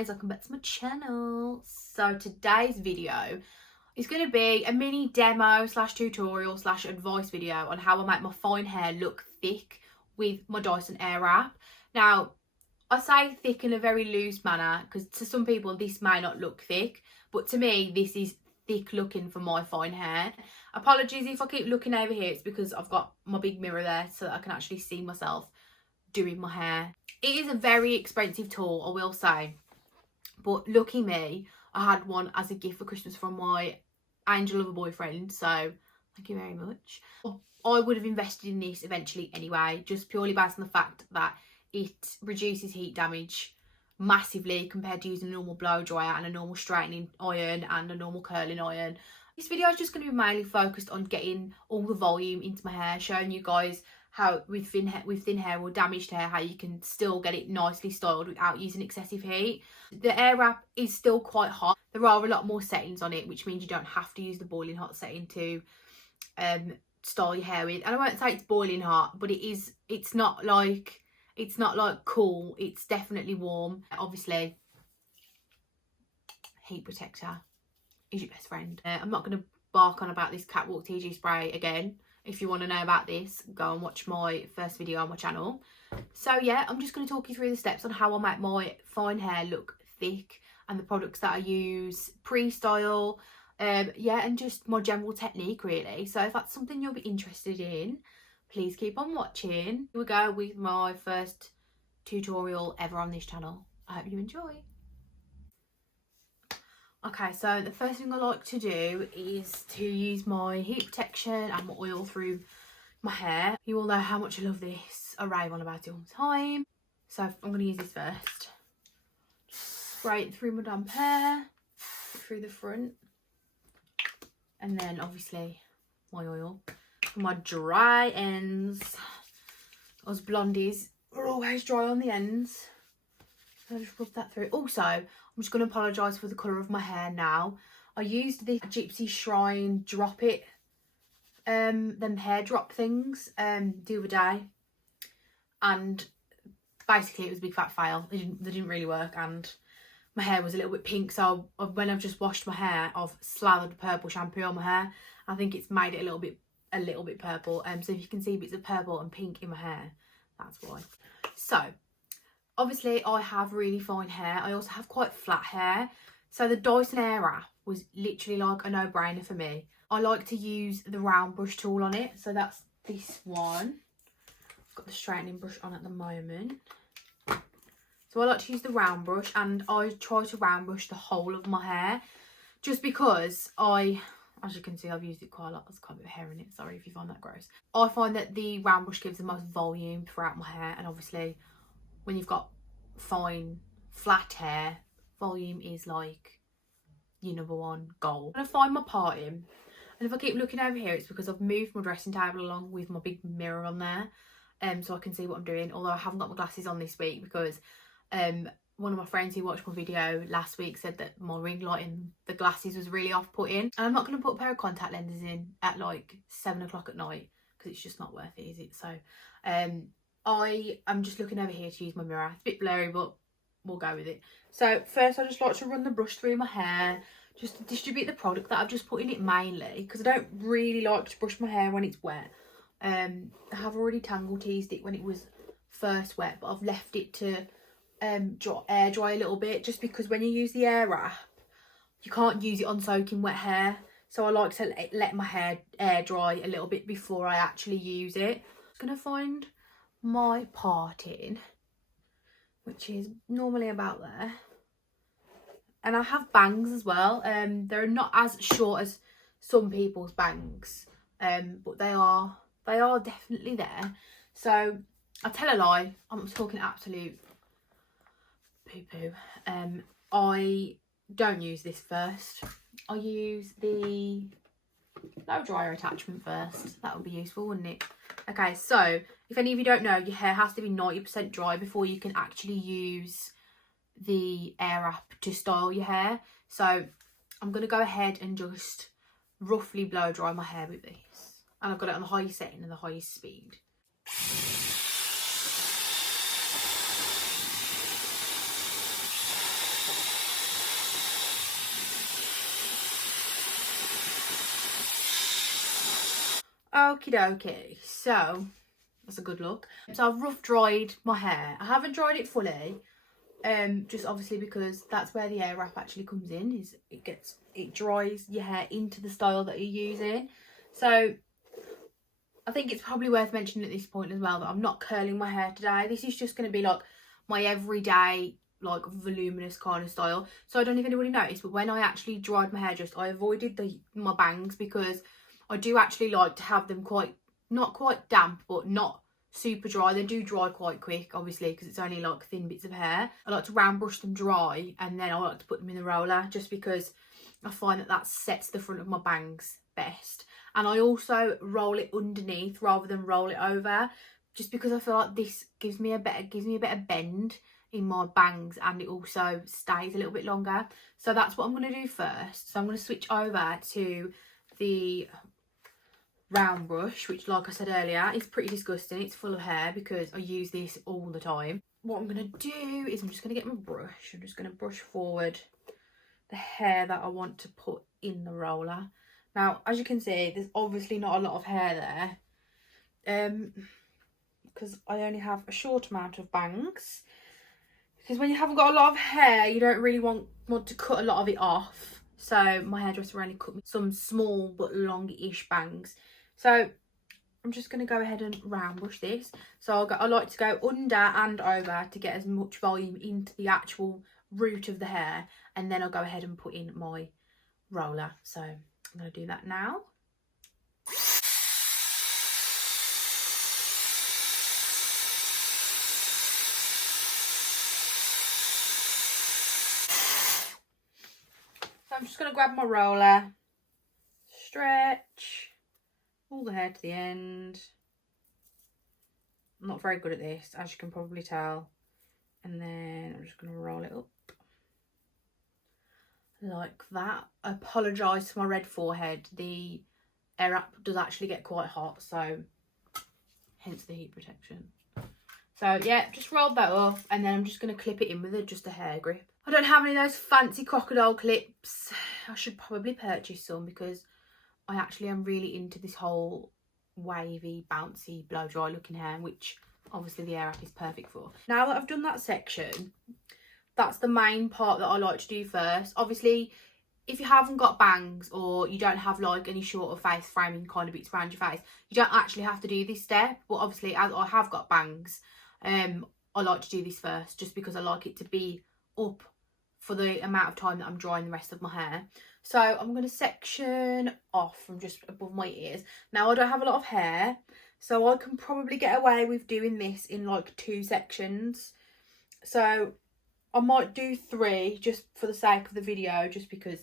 guys, welcome back to my channel. So today's video is going to be a mini demo slash tutorial slash advice video on how I make my fine hair look thick with my Dyson Airwrap. Now I say thick in a very loose manner because to some people this may not look thick, but to me this is thick looking for my fine hair. Apologies if I keep looking over here, it's because I've got my big mirror there so that I can actually see myself doing my hair. It is a very expensive tool, I will say, but lucky me, I had one as a gift for Christmas from my angel of a boyfriend, so thank you very much. I would have invested in this eventually anyway, just purely based on the fact that it reduces heat damage massively compared to using a normal blow dryer and a normal straightening iron and a normal curling iron. This video is just going to be mainly focused on getting all the volume into my hair, showing you guys how with thin hair or damaged hair, how you can still get it nicely styled without using excessive heat. The Airwrap is still quite hot. There are a lot more settings on it, which means you don't have to use the boiling hot setting to style your hair with. And I won't say it's boiling hot, but it's not like cool, it's definitely warm. Obviously heat protector is your best friend. I'm not going to bark on about this Catwalk TG spray again. If you want to know about this, go and watch my first video on my channel. So yeah, I'm just going to talk you through the steps on how I make my fine hair look thick and the products that I use pre-style, yeah, and just my general technique really. So if that's something you'll be interested in, please keep on watching. Here we go with my first tutorial ever on this channel. I hope you enjoy. Okay, so the first thing I like to do is to use my heat protection and my oil through my hair. You all know how much I love this. I rave on about it all the time. So I'm going to use this first. Spray it through my damp hair, through the front. And then obviously my oil. My dry ends. Us blondies are always dry on the ends. So I just rub that through. Also, I'm just going to apologise for the colour of my hair now. I used the Gypsy Shrine Drop It, them hair drop things, the other day. And basically it was a big fat fail. They didn't really work and my hair was a little bit pink. So when I've just washed my hair, I've slathered purple shampoo on my hair. I think it's made it a little bit purple. So if you can see bits of purple and pink in my hair, that's why. So obviously I have really fine hair. I also have quite flat hair. So the Dyson Airwrap was literally like a no-brainer for me. I like to use the round brush tool on it. So that's this one. I've got the straightening brush on at the moment. So I like to use the round brush and I try to round brush the whole of my hair. Just because as you can see, I've used it quite a lot. There's quite a bit of hair in it. Sorry if you find that gross. I find that the round brush gives the most volume throughout my hair. And obviously when you've got fine flat hair, volume is like your #1 goal. I'm gonna find my parting, and if I keep looking over here, it's because I've moved my dressing table along with my big mirror on there, so I can see what I'm doing. Although I haven't got my glasses on this week because one of my friends who watched my video last week said that my ring light in the glasses was really off-putting, and I'm not going to put a pair of contact lenses in at like 7 o'clock at night because it's just not worth it, is it? So I am just looking over here to use my mirror. It's a bit blurry, but we'll go with it. So first I just like to run the brush through my hair just to distribute the product that I've just put in it mainly, because I don't really like to brush my hair when it's wet. I have already tangle teased it when it was first wet, but I've left it to air dry a little bit, just because when you use the Airwrap you can't use it on soaking wet hair. So I like to let my hair air dry a little bit before I actually use it. I'm just going to find my parting, which is normally about there, and I have bangs as well. They're not as short as some people's bangs, but they are definitely there. So I tell a lie, I'm talking absolute poo-poo. I don't use this first. I use the blow dryer attachment first. That would be useful, wouldn't it? Okay, so if any of you don't know, your hair has to be 90% dry before you can actually use the Airwrap to style your hair. So I'm going to go ahead and just roughly blow dry my hair with this. And I've got it on the highest setting and the highest speed. Okie dokie, so that's a good look. So I've rough dried my hair. I haven't dried it fully, just obviously because that's where the air wrap actually comes in, is it dries your hair into the style that you're using. So I think it's probably worth mentioning at this point as well that I'm not curling my hair today. This is just going to be like my everyday, like, voluminous kind of style. So I don't know if anybody noticed, but when I actually dried my hair, I avoided my bangs, because I do actually like to have them not quite damp, but not super dry. They do dry quite quick, obviously, because it's only like thin bits of hair. I like to round brush them dry, and then I like to put them in the roller, just because I find that sets the front of my bangs best. And I also roll it underneath rather than roll it over, just because I feel like this gives me a better bend in my bangs, and it also stays a little bit longer. So that's what I'm going to do first. So I'm going to switch over to the round brush, which, like I said earlier, is pretty disgusting. It's full of hair because I use this all the time. What I'm going to do is I'm just going to get my brush. I'm just going to brush forward the hair that I want to put in the roller. Now, as you can see, there's obviously not a lot of hair there, because I only have a short amount of bangs. Because when you haven't got a lot of hair, you don't really want to cut a lot of it off. So my hairdresser only cut me some small but long-ish bangs. So I'm just going to go ahead and round brush this. So I like to go under and over to get as much volume into the actual root of the hair, and then I'll go ahead and put in my roller. So I'm going to do that now. So I'm just going to grab my roller, stretch all the hair to the end. I'm not very good at this, as you can probably tell. And then I'm just going to roll it up like that. I apologise for my red forehead. The Airwrap does actually get quite hot, so hence the heat protection. So yeah, just rolled that up, and then I'm just going to clip it in with just a hair grip. I don't have any of those fancy crocodile clips. I should probably purchase some, because I actually am really into this whole wavy, bouncy, blow dry looking hair, which obviously the Airwrap is perfect for. Now that I've done that section, that's the main part that I like to do first. Obviously, if you haven't got bangs, or you don't have like any short of face framing kind of bits around your face, you don't actually have to do this step. But obviously, as I have got bangs, I like to do this first, just because I like it to be up for the amount of time that I'm drying the rest of my hair. So I'm going to section off from just above my ears. Now, I don't have a lot of hair, so I can probably get away with doing this in like 2 sections. So I might do 3 just for the sake of the video, just because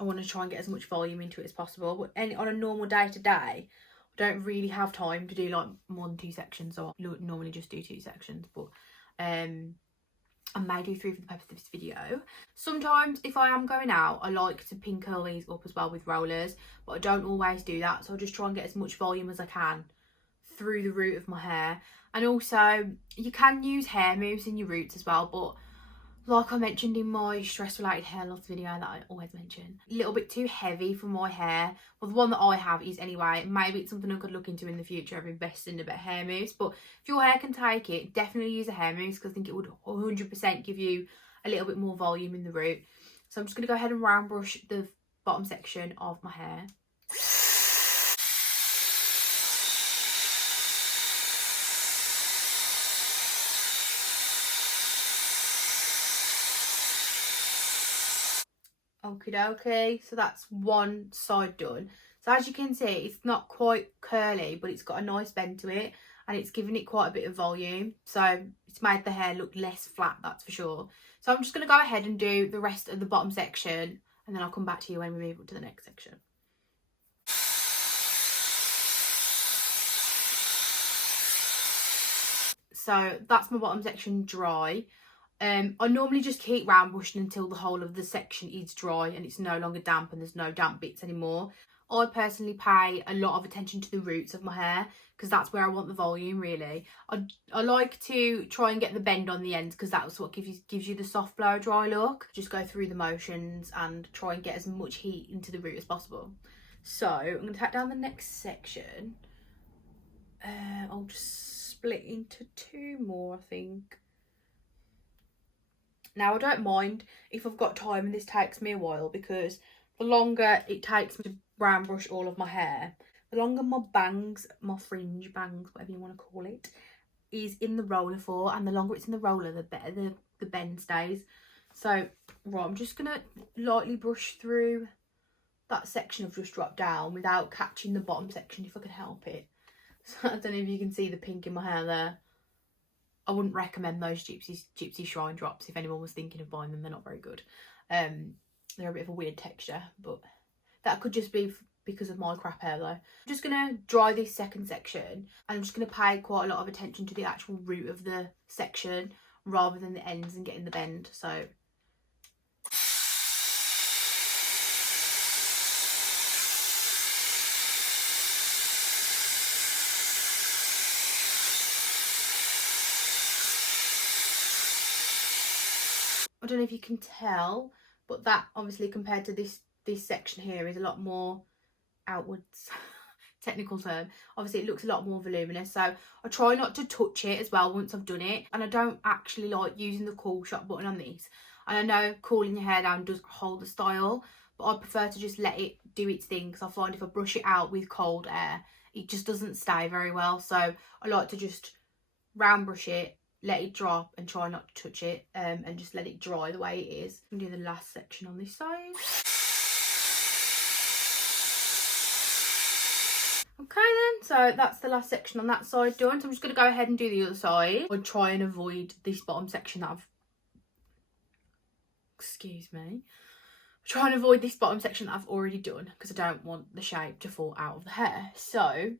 I want to try and get as much volume into it as possible. But on a normal day to day, I don't really have time to do like more than 2 sections. So I normally just do 2 sections, but I may do 3 for the purpose of this video. Sometimes if I am going out, I like to pin curl these up as well with rollers, but I don't always do that. So I'll just try and get as much volume as I can through the root of my hair. And also, you can use hair moves in your roots as well, but like I mentioned in my stress related hair loss video that I always mention, a little bit too heavy for my hair. Well, the one that I have is anyway. Maybe it's something I could look into in the future of investing in a bit of hair mousse. But if your hair can take it, definitely use a hair mousse, because I think it would 100% give you a little bit more volume in the root. So I'm just going to go ahead and round brush the bottom section of my hair. Okie dokie, so that's one side done. So as you can see, it's not quite curly, but it's got a nice bend to it, and it's given it quite a bit of volume. So it's made the hair look less flat, that's for sure. So I'm just going to go ahead and do the rest of the bottom section, and then I'll come back to you when we move on to the next section. So that's my bottom section dry. I normally just keep round brushing until the whole of the section is dry and it's no longer damp and there's no damp bits anymore. I personally pay a lot of attention to the roots of my hair, because that's where I want the volume, really. I like to try and get the bend on the ends, because that's what gives you the soft blow dry look. Just go through the motions and try and get as much heat into the root as possible. So I'm going to take down the next section. just split into 2 more, I think. Now I don't mind if I've got time and this takes me a while, because the longer it takes me to brown brush all of my hair, the longer my bangs, my fringe bangs, whatever you want to call it, is in the roller for, and the longer it's in the roller, the better the bend stays. So right, I'm just gonna lightly brush through that section I've just dropped down without catching the bottom section if I can help it. So I don't know if you can see the pink in my hair there. I wouldn't recommend those Gypsy Shrine drops if anyone was thinking of buying them. They're not very good. They're a bit of a weird texture, but that could just be because of my crap hair though. I'm just going to dry this second section, and I'm just going to pay quite a lot of attention to the actual root of the section rather than the ends and getting the bend. So I don't know if you can tell, but that obviously compared to this section here is a lot more outwards. Technical term. Obviously it looks a lot more voluminous, so I try not to touch it as well once I've done it. And I don't actually like using the cool shot button on this, and I know cooling your hair down does hold the style, but I prefer to just let it do its thing, because I find if I brush it out with cold air it just doesn't stay very well. So I like to just round brush it, let it drop, and try not to touch it, and just let it dry the way it is. I'm going to do the last section on this side. Okay then, so that's the last section on that side done. So I'm just going to go ahead and do the other side. I'll try and avoid this bottom section that I've... Excuse me. Try and avoid this bottom section that I've already done, because I don't want the shape to fall out of the hair. So I'm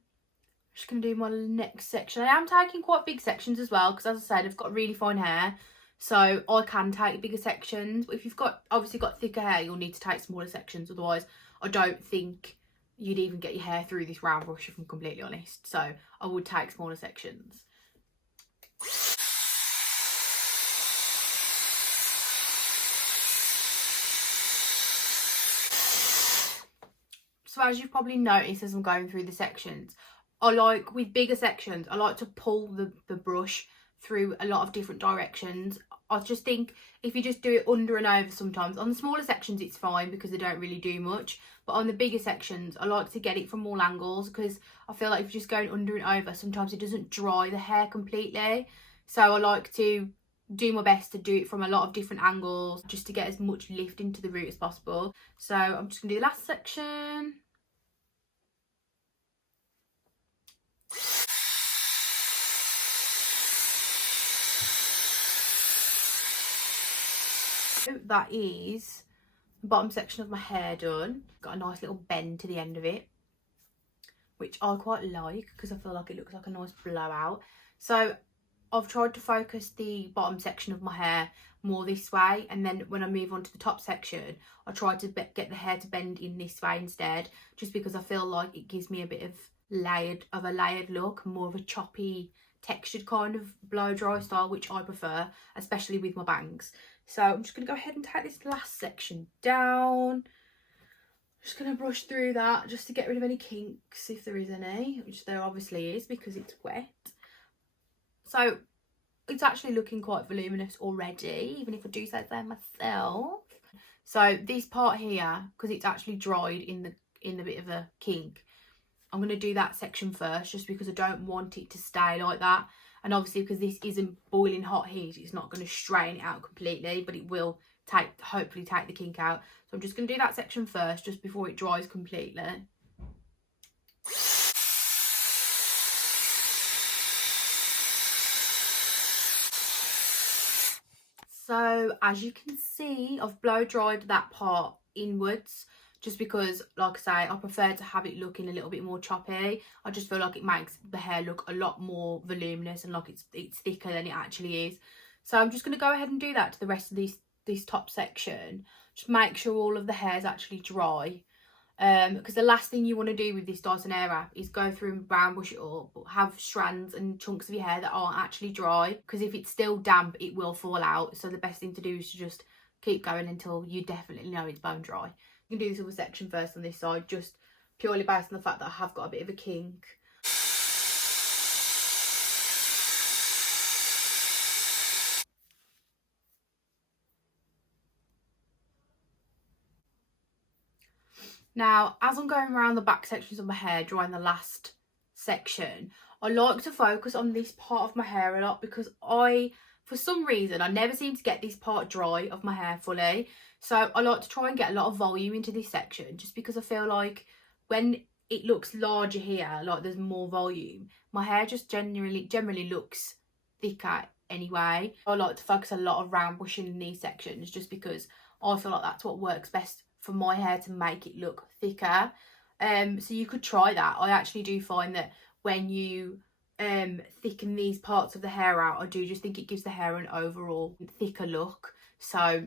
just going to do my next section. I am taking quite big sections as well, because as I said, I've got really fine hair, so I can take bigger sections. But if you've got obviously got thicker hair, you'll need to take smaller sections. Otherwise, I don't think you'd even get your hair through this round brush, if I'm completely honest. So I would take smaller sections. So as you've probably noticed as I'm going through the sections, I like, with bigger sections, I like to pull the brush through a lot of different directions. I just think if you just do it under and over sometimes, on the smaller sections it's fine because they don't really do much, but on the bigger sections I like to get it from all angles, because I feel like if you're just going under and over, sometimes it doesn't dry the hair completely. So I like to do my best to do it from a lot of different angles, just to get as much lift into the root as possible. So I'm just going to do the last section. That is the bottom section of my hair done. Got a nice little bend to the end of it, which I quite like because I feel like it looks like a nice blowout. So I've tried to focus the bottom section of my hair more this way, and then when I move on to the top section I try to get the hair to bend in this way instead, just because I feel like it gives me a bit of a layered look, more of a choppy textured kind of blow dry style, which I prefer, especially with my bangs. So I'm just going to go ahead and take this last section down. Just going to brush through that just to get rid of any kinks if there is any, which there obviously is because it's wet. So it's actually looking quite voluminous already, even if I do say so myself. So this part here, because it's actually dried in the bit of a kink, I'm going to do that section first, just because I don't want it to stay like that. And obviously because this isn't boiling hot heat, it's not going to strain it out completely, but it will hopefully take the kink out. So I'm just going to do that section first, just before it dries completely. So as you can see, I've blow dried that part inwards, just because, like I say, I prefer to have it looking a little bit more choppy. I just feel like it makes the hair look a lot more voluminous and like it's thicker than it actually is. So I'm just going to go ahead and do that to the rest of this top section. Just make sure all of the hair is actually dry. Because the last thing you want to do with this Dyson Airwrap is go through and brown brush it up, but have strands and chunks of your hair that aren't actually dry. Because if it's still damp, it will fall out. So the best thing to do is to just keep going until you definitely know it's bone dry. You can do this other section first on this side, just purely based on the fact that I have got a bit of a kink. Now, as I'm going around the back sections of my hair, drying the last section, I like to focus on this part of my hair a lot because for some reason, I never seem to get this part dry of my hair fully. So I like to try and get a lot of volume into this section just because I feel like when it looks larger here, like there's more volume, my hair just generally looks thicker anyway. I like to focus a lot of round brushing in these sections just because I feel like that's what works best for my hair to make it look thicker. So you could try that. I actually do find that when you thicken these parts of the hair out, I do just think it gives the hair an overall thicker look. So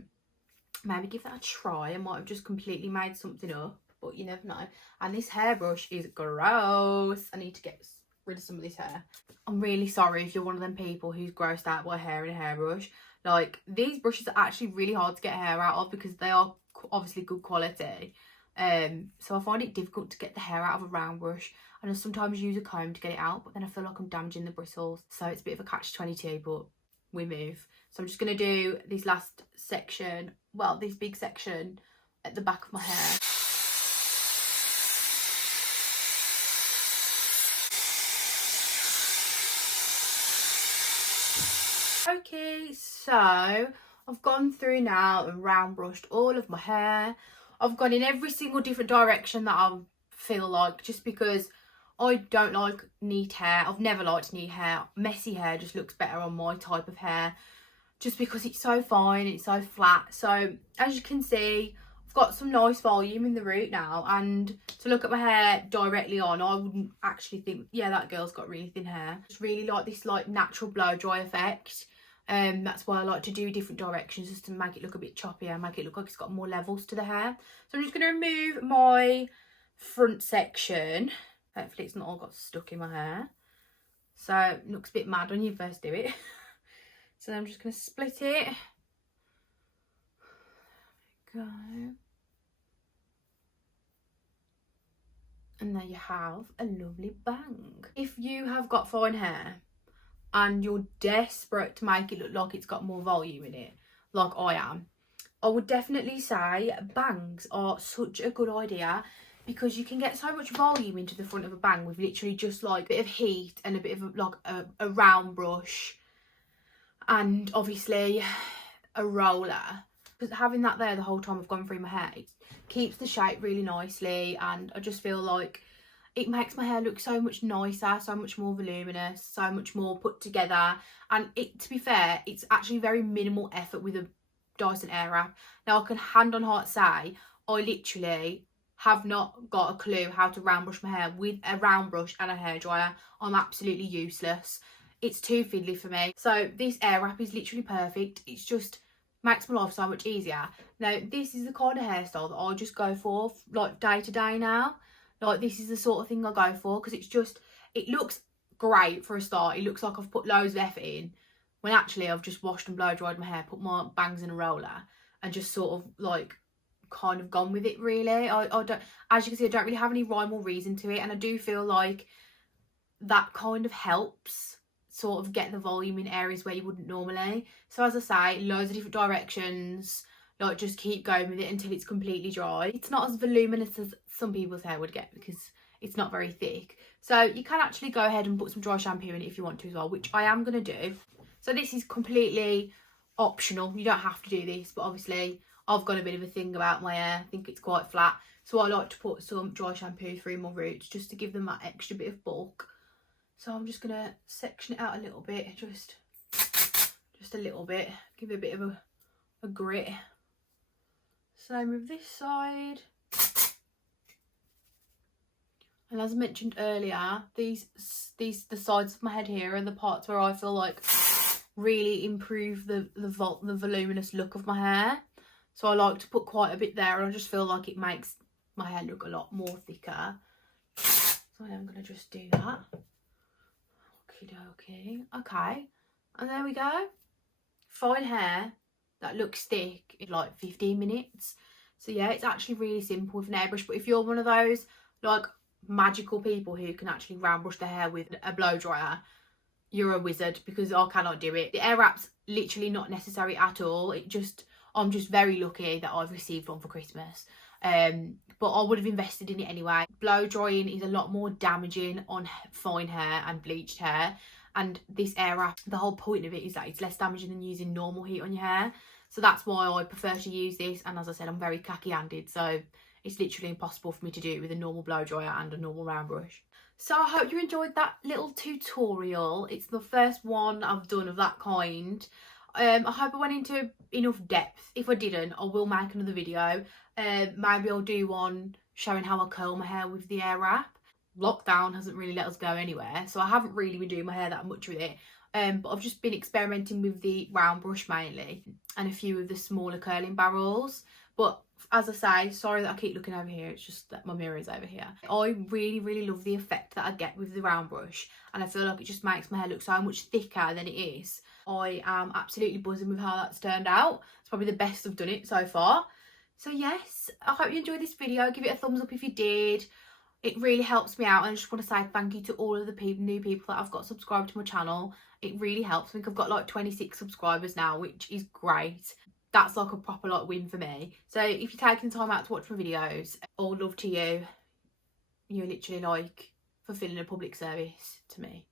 maybe give that a try. I might have just completely made something up, but you never know. And this hairbrush is gross. I need to get rid of some of this hair. I'm really sorry if you're one of them people who's grossed out by hair in a hairbrush. Like, these brushes are actually really hard to get hair out of because they are obviously good quality. So I find it difficult to get the hair out of a round brush, and I sometimes use a comb to get it out, but then I feel like I'm damaging the bristles, so it's a bit of a catch-22, but we move. So I'm just going to do this last section, well, this big section at the back of my hair. Okay, so I've gone through now and round brushed all of my hair. I've gone in every single different direction that I feel like, just because I don't like neat hair. I've never liked neat hair. Messy hair just looks better on my type of hair, just because it's so fine, it's so flat. So as you can see, I've got some nice volume in the root now, and to look at my hair directly on, I wouldn't actually think, yeah, that girl's got really thin hair. Just really like this like natural blow dry effect. That's why I like to do different directions, just to make it look a bit choppier, make it look like it's got more levels to the hair. So I'm just going to remove my front section. Hopefully it's not all got stuck in my hair. So it looks a bit mad when you first do it. So I'm just going to split it. There we go. And there you have a lovely bang. If you have got fine hair and you're desperate to make it look like it's got more volume in it, like I am, I would definitely say bangs are such a good idea, because you can get so much volume into the front of a bang with literally just like a bit of heat and a bit of like a round brush and obviously a roller. Because having that there the whole time I've gone through my hair, it keeps the shape really nicely, and I just feel like it makes my hair look so much nicer, so much more voluminous, so much more put together. And to be fair, it's actually very minimal effort with a Dyson Airwrap. Now, I can hand on heart say, I literally have not got a clue how to round brush my hair with a round brush and a hairdryer. I'm absolutely useless. It's too fiddly for me. So this Airwrap is literally perfect. It's just makes my life so much easier. Now, this is the kind of hairstyle that I just go for like day to day now. Like, this is the sort of thing I go for, because it's just, it looks great for a start. It looks like I've put loads of effort in, when actually I've just washed and blow dried my hair, put my bangs in a roller, and just sort of like kind of gone with it, really. I don't, as you can see, I don't really have any rhyme or reason to it, and I do feel like that kind of helps sort of get the volume in areas where you wouldn't normally. So as I say, loads of different directions. Like, just keep going with it until it's completely dry. It's not as voluminous as some people's hair would get because it's not very thick. So you can actually go ahead and put some dry shampoo in it if you want to as well, which I am going to do. So this is completely optional. You don't have to do this, but obviously I've got a bit of a thing about my hair. I think it's quite flat. So I like to put some dry shampoo through my roots just to give them that extra bit of bulk. So I'm just going to section it out a little bit, just a little bit. Give it a bit of a grit. Same with this side. And as I mentioned earlier, the sides of my head here are the parts where I feel like really improve the voluminous look of my hair. So I like to put quite a bit there, and I just feel like it makes my hair look a lot more thicker. So I'm going to just do that. Okie dokie. Okay. And there we go. Fine hair that looks thick in like 15 minutes. So yeah, it's actually really simple with an airbrush. But if you're one of those like magical people who can actually round brush their hair with a blow dryer, you're a wizard, because I cannot do it. The Airwrap's literally not necessary at all. I'm just very lucky that I've received one for Christmas, But I would have invested in it anyway. Blow drying is a lot more damaging on fine hair and bleached hair, and this air wrap, the whole point of it is that it's less damaging than using normal heat on your hair. So that's why I prefer to use this. And as I said, I'm very khaki handed, so it's literally impossible for me to do it with a normal blow dryer and a normal round brush. So I hope you enjoyed that little tutorial. It's the first one I've done of that kind. I hope I went into enough depth. If I didn't, I will make another video. Maybe I'll do one showing how I curl my hair with the air wrap. Lockdown hasn't really let us go anywhere, so I haven't really been doing my hair that much with it. But I've just been experimenting with the round brush mainly, and a few of the smaller curling barrels. But as I say, sorry that I keep looking over here, it's just that my mirror is over here. I really love the effect that I get with the round brush, and I feel like it just makes my hair look so much thicker than it is. I am absolutely buzzing with how that's turned out. It's probably the best I've done it so far. So yes, I hope you enjoyed this video. Give it a thumbs up if you did. It really helps me out, and I just want to say thank you to all of the new people that I've got subscribed to my channel. It really helps. I think I've got like 26 subscribers now, which is great. That's like a proper like win for me. So if you're taking time out to watch my videos, all love to you. You're literally like fulfilling a public service to me,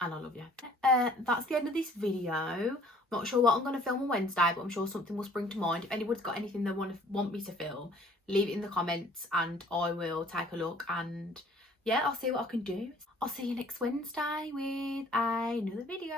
and I love you. That's the end of this video. Not sure what I'm going to film on Wednesday, but I'm sure something will spring to mind. If anybody's got anything they want me to film, leave it in the comments and I will take a look, and yeah, I'll see what I can do. I'll see you next Wednesday with another video.